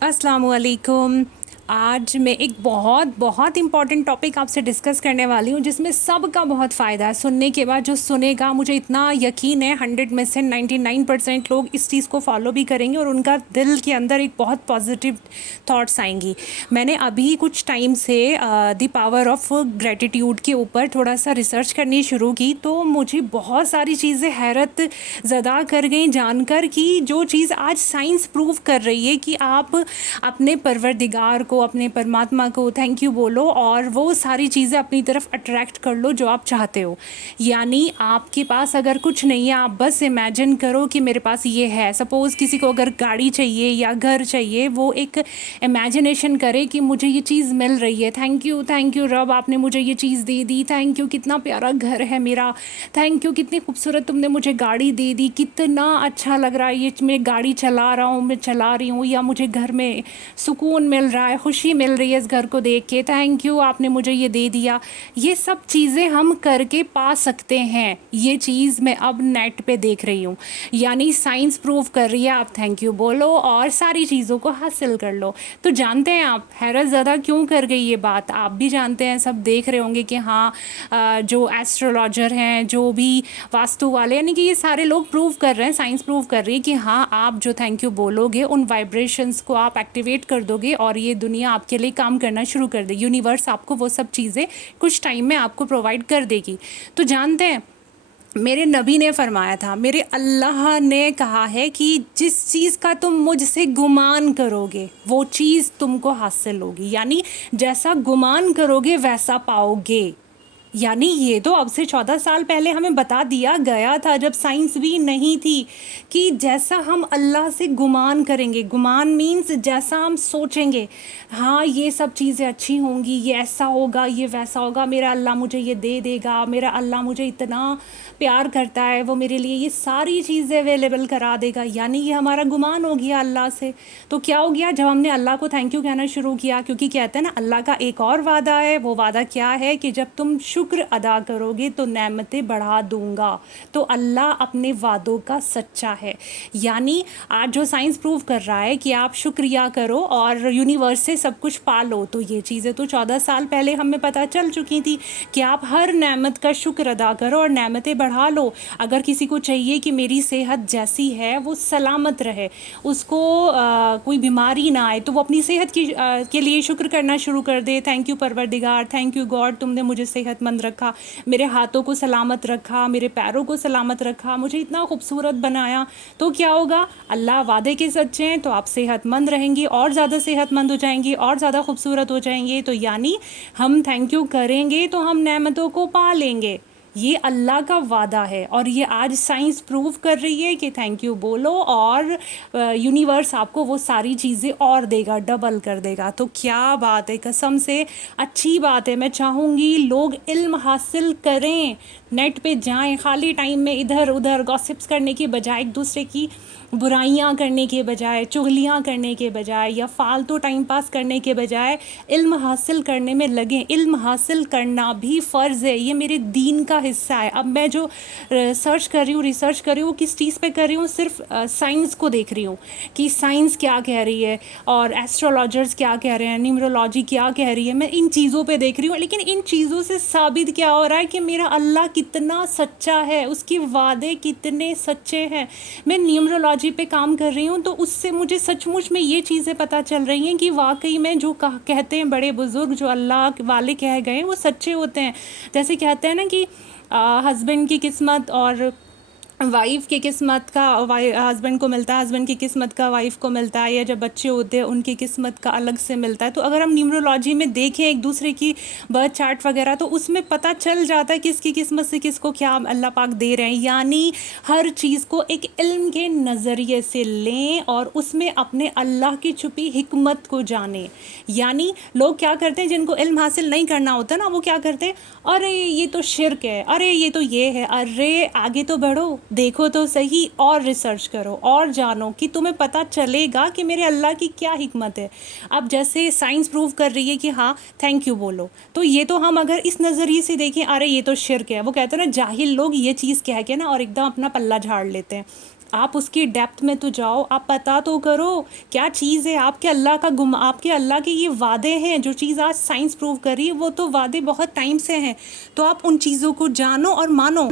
السلام علیکم. آج میں ایک بہت بہت امپورٹنٹ ٹاپک آپ سے ڈسکس کرنے والی ہوں جس میں سب کا بہت فائدہ ہے. سننے کے بعد جو سنے گا مجھے اتنا یقین ہے 100 میں سے 99% لوگ اس چیز کو فالو بھی کریں گے اور ان کا دل کے اندر ایک بہت پازیٹیو تھاٹس آئیں گی. میں نے ابھی کچھ ٹائم سے دی پاور آف گریٹیٹیوڈ کے اوپر تھوڑا سا ریسرچ کرنی شروع کی تو مجھے بہت ساری چیزیں حیرت زدہ کر گئیں جان کر کہ جو چیز آج سائنس پروو کر رہی ہے کہ آپ اپنے پروردگار کو اپنے پرماتما کو تھینک یو بولو اور وہ ساری چیزیں اپنی طرف اٹریکٹ کر لو جو آپ چاہتے ہو. یعنی آپ کے پاس اگر کچھ نہیں ہے آپ بس امیجن کرو کہ میرے پاس یہ ہے. سپوز کسی کو اگر گاڑی چاہیے یا گھر چاہیے وہ ایک امیجنیشن کرے کہ مجھے یہ چیز مل رہی ہے. تھینک یو رب آپ نے مجھے یہ چیز دے دی. تھینک یو کتنا پیارا گھر ہے میرا. تھینک یو کتنی خوبصورت تم نے مجھے گاڑی دے دی. کتنا اچھا لگ رہا ہے یہ میں گاڑی چلا رہا ہوں میں چلا رہی ہوں یا مجھے گھر میں سکون مل رہا ہے خوشی مل رہی ہے اس گھر کو دیکھ کے. تھینک یو آپ نے مجھے یہ دے دیا. یہ سب چیزیں ہم کر کے پا سکتے ہیں. یہ چیز میں اب نیٹ پہ دیکھ رہی ہوں یعنی سائنس پروو کر رہی ہے آپ تھینک یو بولو اور ساری چیزوں کو حاصل کر لو. تو جانتے ہیں آپ حیرت زدہ کیوں کر گئی یہ بات. آپ بھی جانتے ہیں سب دیکھ رہے ہوں گے کہ ہاں جو ایسٹرولوجر ہیں جو بھی واستو والے یعنی کہ یہ سارے لوگ پروو کر رہے ہیں سائنس پروو کر رہی ہے کہ ہاں آپ جو تھینک یو بولو گے ان وائبریشنس کو آپ ایکٹیویٹ کر دو گے اور یہ دنیا آپ کے لیے کام کرنا شروع کر دے. یونیورس آپ کو وہ سب چیزیں کچھ ٹائم میں آپ کو پرووائڈ کر دے گی. تو جانتے ہیں میرے نبی نے فرمایا تھا میرے اللہ نے کہا ہے کہ جس چیز کا تم مجھ سے گمان کرو گے وہ چیز تم کو حاصل ہوگی. یعنی جیسا گمان کرو گے ویسا پاؤ گے. یعنی یہ تو اب سے 14 سال پہلے ہمیں بتا دیا گیا تھا جب سائنس بھی نہیں تھی کہ جیسا ہم اللہ سے گمان کریں گے. گمان مینس جیسا ہم سوچیں گے ہاں یہ سب چیزیں اچھی ہوں گی یہ ایسا ہوگا یہ ویسا ہوگا میرا اللہ مجھے یہ دے دے گا میرا اللہ مجھے اتنا پیار کرتا ہے وہ میرے لیے یہ ساری چیزیں اویلیبل کرا دے گا. یعنی یہ ہمارا گمان ہو گیا اللہ سے. تو کیا ہو گیا جب ہم نے اللہ کو تھینک یو کہنا شروع کیا کیونکہ کہتے ہیں نا اللہ کا ایک اور وعدہ ہے. وہ وعدہ کیا ہے کہ جب تم شکر ادا کرو گے تو نعمتیں بڑھا دوں گا. تو اللہ اپنے وعدوں کا سچا ہے. یعنی آج جو سائنس پروو کر رہا ہے کہ آپ شکریہ کرو اور یونیورس سے سب کچھ پالو. تو یہ چیزیں تو 14 سال پہلے ہمیں پتہ چل چکی تھی کہ آپ ہر نعمت کا شکر ادا کرو اور نعمتیں بڑھا لو. اگر کسی کو چاہیے کہ میری صحت جیسی ہے وہ سلامت رہے اس کو کوئی بیماری نہ آئے تو وہ اپنی صحت کے لیے شکر کرنا شروع کر دے. تھینک یو پروردگار تھینک یو گاڈ تم نے مجھے صحت مند رکھا میرے ہاتھوں کو سلامت رکھا میرے پیروں کو سلامت رکھا مجھے اتنا خوبصورت بنایا. تو کیا ہوگا اللہ وعدے کے سچے ہیں تو آپ صحت مند رہیں گی اور زیادہ صحت مند ہو جائیں گی اور زیادہ خوبصورت ہو جائیں گے. تو یعنی ہم تھینک یو کریں گے تو ہم نعمتوں کو پا لیں گے. یہ اللہ کا وعدہ ہے اور یہ آج سائنس پروو کر رہی ہے کہ تھینک یو بولو اور یونیورس آپ کو وہ ساری چیزیں اور دے گا ڈبل کر دے گا. تو کیا بات ہے قسم سے اچھی بات ہے. میں چاہوں گی لوگ علم حاصل کریں نیٹ پہ جائیں خالی ٹائم میں ادھر ادھر گاسپس کرنے کے بجائے ایک دوسرے کی برائیاں کرنے کے بجائے چغلیاں کرنے کے بجائے یا فالتو ٹائم پاس کرنے کے بجائے علم حاصل کرنے میں لگیں. علم حاصل کرنا بھی فرض ہے. یہ میرے دین کا حصہ ہے. اب میں جو ریسرچ کر رہی ہوں وہ کس چیز پہ کر رہی ہوں صرف سائنس کو دیکھ رہی ہوں کہ سائنس کیا کہہ رہی ہے اور ایسٹرولوجرز کیا کہہ رہے ہیں نیمرولوجی کیا کہہ رہی ہے. میں ان چیزوں پہ دیکھ رہی ہوں لیکن ان چیزوں سے ثابت کیا ہو رہا ہے کہ میرا اللہ کتنا سچا ہے اس کے وعدے کتنے سچے ہیں. میں نیمرولوجی پہ کام کر رہی ہوں تو اس سے مجھے سچ مچ میں یہ چیزیں پتہ چل رہی ہیں کہ واقعی میں جو کہتے ہیں بڑے بزرگ جو اللہ والے کہہ گئے ہیں وہ سچے ہوتے ہیں. جیسے کہتے ہیں نا کہ ہسبینڈ کی قسمت اور وائف کی قسمت کا ہسبینڈ کو ملتا ہے ہسبینڈ کی قسمت کا وائف کو ملتا ہے یا جب بچے ہوتے ہیں ان کی قسمت کا الگ سے ملتا ہے. تو اگر ہم نیمرولوجی میں دیکھیں ایک دوسرے کی برتھ چارٹ وغیرہ تو اس میں پتہ چل جاتا ہے کس کی قسمت سے کس کو کیا اللہ پاک دے رہے ہیں. یعنی ہر چیز کو ایک علم کے نظریے سے لیں اور اس میں اپنے اللہ کی چھپی حکمت کو جانیں. یعنی لوگ کیا کرتے ہیں جن کو علم حاصل نہیں کرنا ہوتا نا وہ کیا کرتے ہیں ارے یہ تو شرک ہے ارے یہ تو یہ ہے ارے آگے تو بڑھو دیکھو تو صحیح اور ریسرچ کرو اور جانو کہ تمہیں پتہ چلے گا کہ میرے اللہ کی کیا حکمت ہے. اب جیسے سائنس پروو کر رہی ہے کہ ہاں تھینک یو بولو تو یہ تو ہم اگر اس نظریے سے دیکھیں ارے یہ تو شرک ہے وہ کہتے ہیں نا جاہل لوگ یہ چیز کہہ کے نا اور ایک دم اپنا پلہ جھاڑ لیتے ہیں. آپ اس کی ڈیپتھ میں تو جاؤ، آپ پتہ تو کرو کیا چیز ہے. آپ کے اللہ کا آپ کے اللہ کے یہ وعدے ہیں، جو چیز آج سائنس پروو کر رہی ہے وہ تو وعدے بہت ٹائم سے ہیں. تو آپ ان چیزوں کو جانو اور مانو.